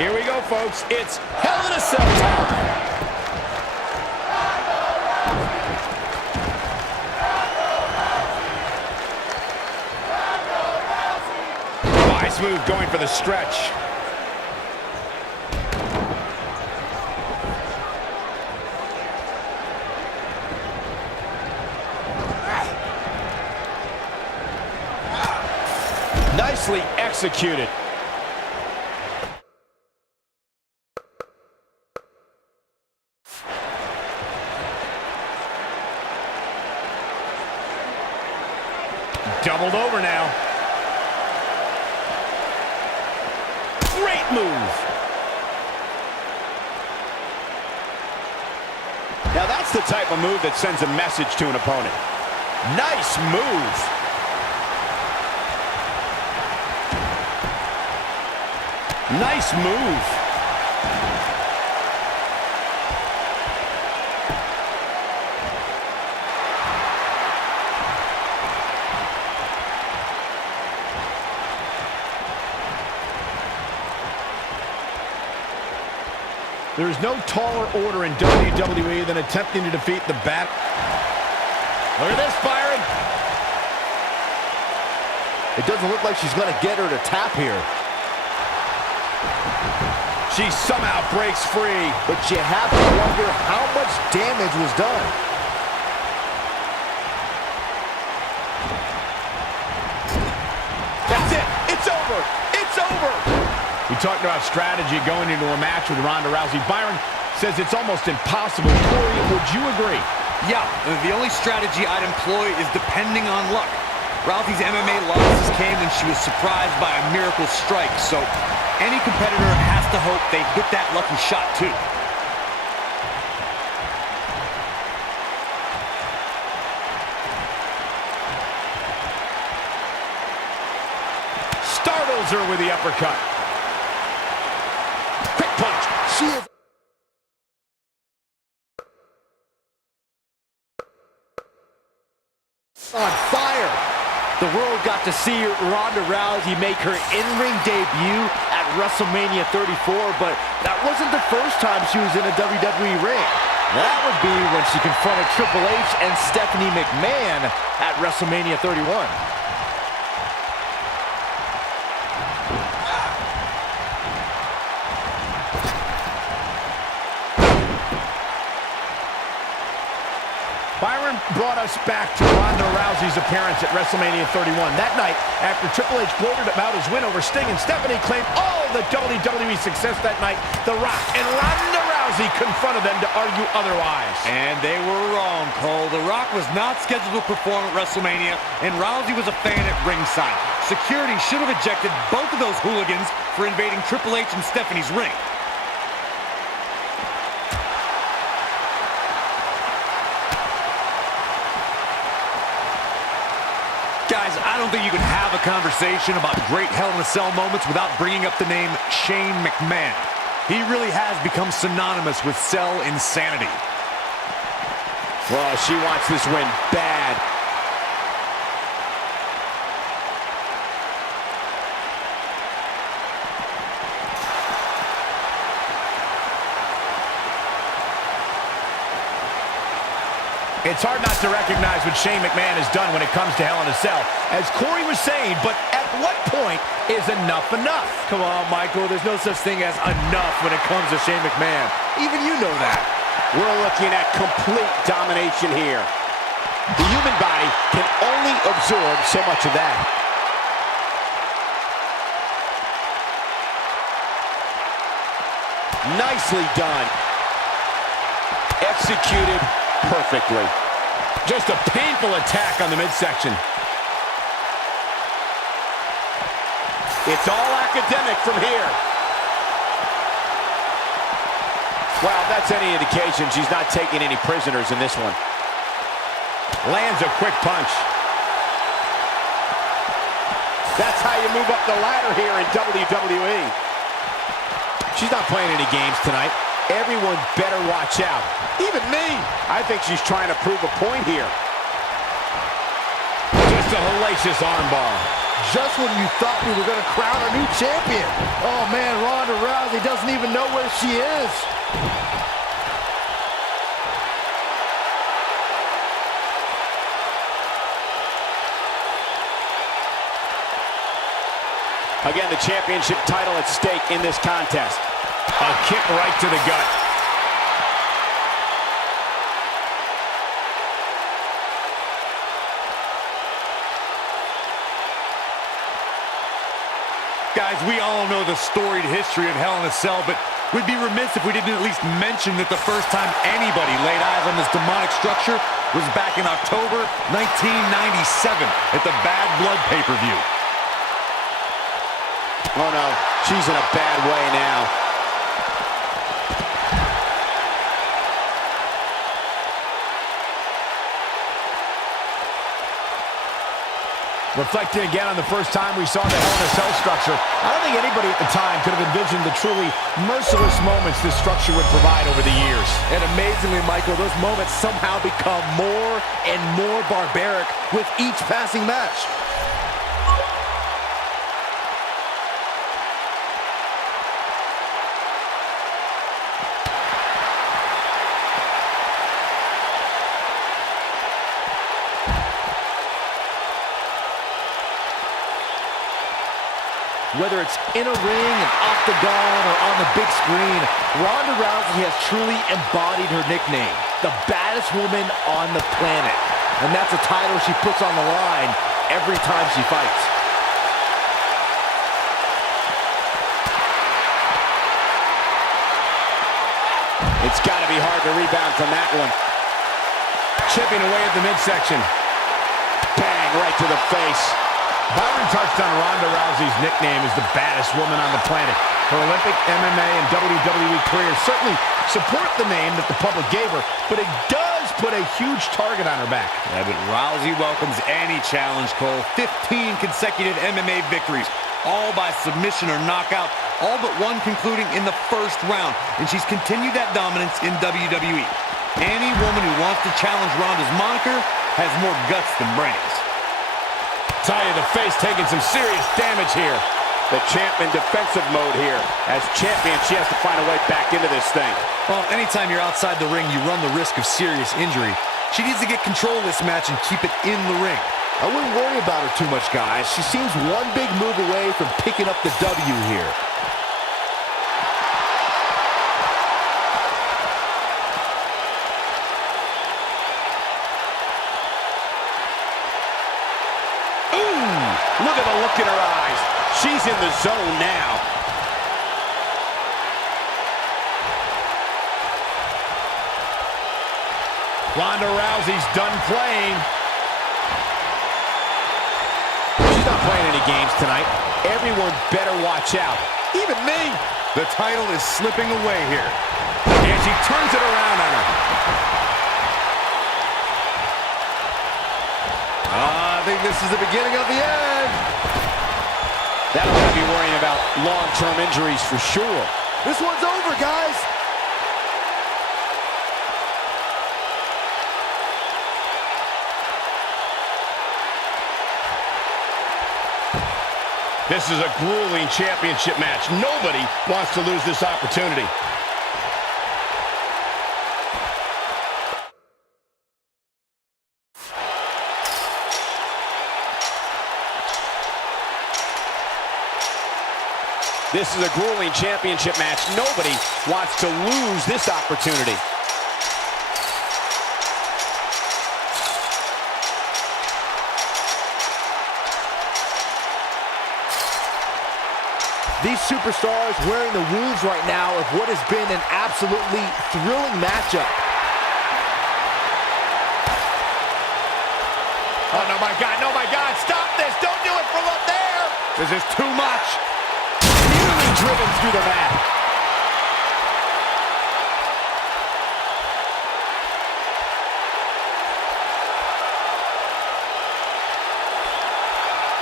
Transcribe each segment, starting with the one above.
Here we go, folks. It's Hell in a Cell time. Nice move going for the stretch. Nicely executed. Doubled over now. Great move. Now that's the type of move that sends a message to an opponent. Nice move. Nice move. There is no taller order in WWE than attempting to defeat the bat. Look at this, Byron. It doesn't look like she's going to get her to tap here. She somehow breaks free. But you have to wonder how much damage was done. That's it. It's over. It's over. We talked about strategy going into a match with Ronda Rousey. Byron says it's almost impossible. Corey, would you agree? Yeah, the only strategy I'd employ is depending on luck. Rousey's MMA losses came when she was surprised by a miracle strike, so any competitor has to hope they hit that lucky shot too. Startles her with the uppercut. Quick punch. She is on fire. The world got to see Ronda Rousey make her in-ring debut at WrestleMania 34, but that wasn't the first time she was in a WWE ring. That would be when she confronted Triple H and Stephanie McMahon at WrestleMania 31. Byron brought us back to Ronda Rousey's appearance at WrestleMania 31. That night, after Triple H gloated about his win over Sting and Stephanie claimed all the WWE success that night, The Rock and Ronda Rousey confronted them to argue otherwise. And they were wrong, Cole. The Rock was not scheduled to perform at WrestleMania, and Rousey was a fan at ringside. Security should have ejected both of those hooligans for invading Triple H and Stephanie's ring. Guys, I don't think you can have a conversation about great Hell in a Cell moments without bringing up the name Shane McMahon. He really has become synonymous with cell insanity. Well, she wants this win bad. It's hard not to recognize what Shane McMahon has done when it comes to Hell in a Cell, as Corey was saying, but at what point is enough enough? Come on, Michael, there's no such thing as enough when it comes to Shane McMahon. Even you know that. We're looking at complete domination here. The human body can only absorb so much of that. Nicely done. Executed perfectly. Just a painful attack on the midsection. It's all academic from here. Well, if that's any indication, she's not taking any prisoners in this one. Lands a quick punch. That's how you move up the ladder here in WWE. She's not playing any games tonight. Everyone better watch out. Even me. I think she's trying to prove a point here. Just a hellacious armbar. just when you thought we were going to crown our new champion. Oh, man, Ronda Rousey doesn't even know where she is. Again, the championship title at stake in this contest. A kick right to the gut. Guys, we all know the storied history of Hell in a Cell, but we'd be remiss if we didn't at least mention that the first time anybody laid eyes on this demonic structure was back in October 1997 at the Bad Blood pay-per-view. Oh no, she's in a bad way now. Reflecting again on the first time we saw the Hell in a Cell structure, I don't think anybody at the time could have envisioned the truly merciless moments this structure would provide over the years. And amazingly, Michael, those moments somehow become more and more barbaric with each passing match. Whether it's in a ring, an octagon, or on the big screen, Ronda Rousey has truly embodied her nickname, the baddest woman on the planet. And that's a title she puts on the line every time she fights. It's got to be hard to rebound from that one. Chipping away at the midsection. Bang, right to the face. Byron touched on Ronda Rousey's nickname as the baddest woman on the planet. Her Olympic, MMA, and WWE careers certainly support the name that the public gave her, but it does put a huge target on her back. Yeah, but Rousey welcomes any challenge, Cole. 15 consecutive MMA victories, all by submission or knockout, all but one concluding in the first round, and she's continued that dominance in WWE. Any woman who wants to challenge Ronda's moniker has more guts than brains. Tie to the face, taking some serious damage here. The champ in defensive mode here. As champion, she has to find a way back into this thing. Well, anytime you're outside the ring, you run the risk of serious injury. She needs to get control of this match and keep it in the ring. I wouldn't worry about her too much, guys. She seems one big move away from picking up the W here. Look at the look in her eyes. She's in the zone now. Ronda Rousey's done playing. She's not playing any games tonight. Everyone better watch out. Even me. The title is slipping away here. And she turns it around on her. I think this is the beginning of the end. That'll have you worrying about long-term injuries for sure. This one's over, guys. This is a grueling championship match. Nobody wants to lose this opportunity. This is a grueling championship match. Nobody wants to lose this opportunity. These superstars wearing the wounds right now of what has been an absolutely thrilling matchup. Oh, no, my God, no, my God, stop this. Don't do it from up there. This is too much. Beautifully driven through the mat.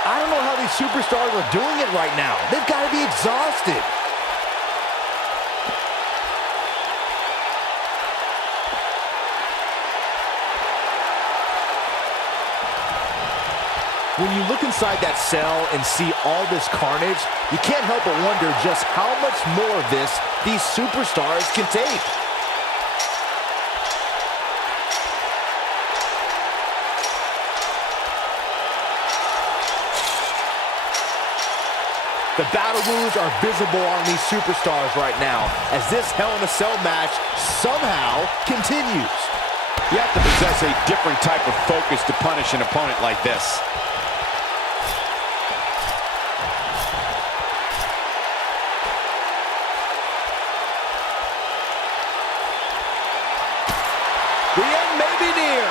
I don't know how these superstars are doing it right now. They've got to be exhausted. When you look inside that cell and see all this carnage, you can't help but wonder just how much more of this these superstars can take. The battle wounds are visible on these superstars right now as this Hell in a Cell match somehow continues. You have to possess a different type of focus to punish an opponent like this. The end may be near.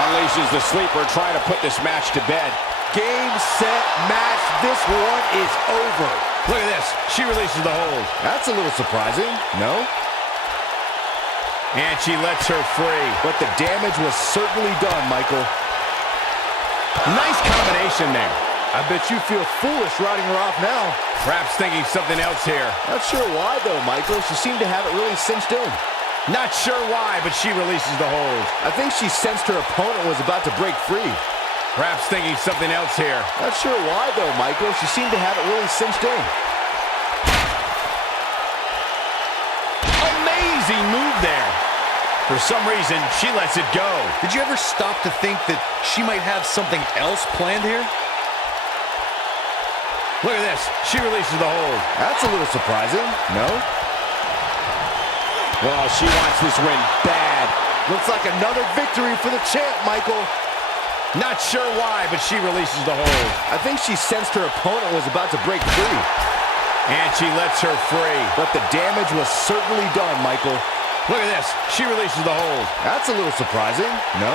Unleashes the sleeper, trying to put this match to bed. Game, set, match. This one is over. Look at this. She releases the hold. That's a little surprising, no? And she lets her free. But the damage was certainly done, Michael. Nice combination there. I bet you feel foolish riding her off now. Perhaps thinking something else here. Not sure why, though, Michael. She seemed to have it really cinched in. Not sure why, but she releases the hold. I think she sensed her opponent was about to break free. Perhaps thinking something else here. Not sure why, though, Michael. She seemed to have it really cinched in. Amazing move there. For some reason, she lets it go. Did you ever stop to think that she might have something else planned here? Look at this. She releases the hold. That's a little surprising, no? Well, she wants this win bad. Looks like another victory for the champ, Michael. Not sure why, but she releases the hold. I think she sensed her opponent was about to break free. And she lets her free. But the damage was certainly done, Michael. Look at this. She releases the hold. That's a little surprising, no?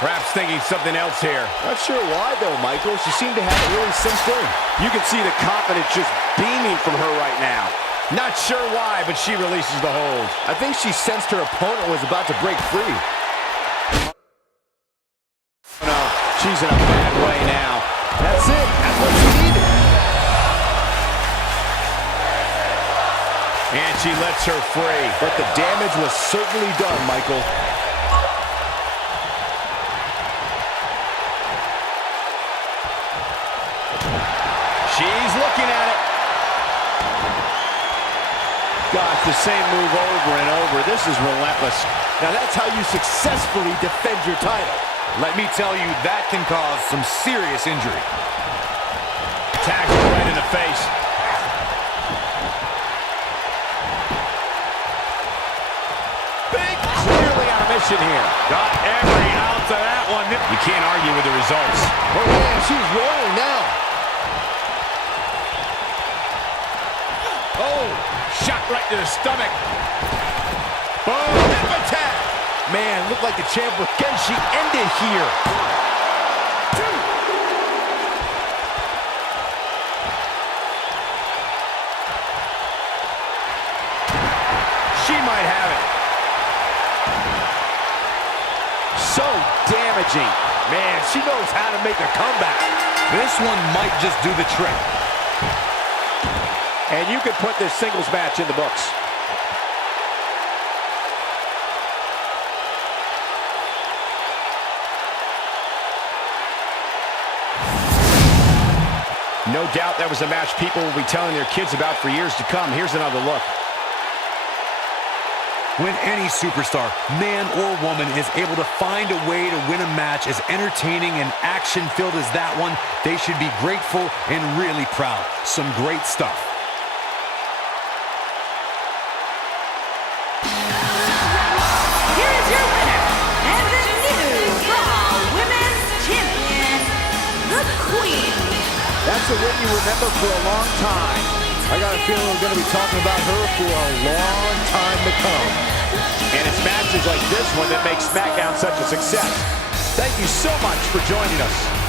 Perhaps thinking something else here. Not sure why, though, Michael. She seemed to have it really cinched in. You can see the confidence just beaming from her right now. Not sure why, but she releases the hold. I think she sensed her opponent was about to break free. No, she's in a bad way now. That's it. That's what she needed. And she lets her free. But the damage was certainly done, Michael. She's looking at it. Gosh, the same move over and over. This is relentless. Now that's how you successfully defend your title. Let me tell you, that can cause some serious injury. Tags her right in the face. Big, clearly on a mission here. Got every ounce of that one. You can't argue with the results. Oh man, she's rolling now. Oh, shot right to the stomach. Boom, hip attack. Man, looked like the champ was... Can she end it here? She might have it. So damaging. Man, she knows how to make a comeback. This one might just do the trick. And you could put this singles match in the books. No doubt that was a match people will be telling their kids about for years to come. Here's another look. When any superstar, man or woman, is able to find a way to win a match as entertaining and action-filled as that one, they should be grateful and really proud. Some great stuff. Here is your winner, and the new Raw Women's Champion, the Queen. That's a win you remember for a long time. I got a feeling we're going to be talking about her for a long time to come. And it's matches like this one that make SmackDown such a success. Thank you so much for joining us.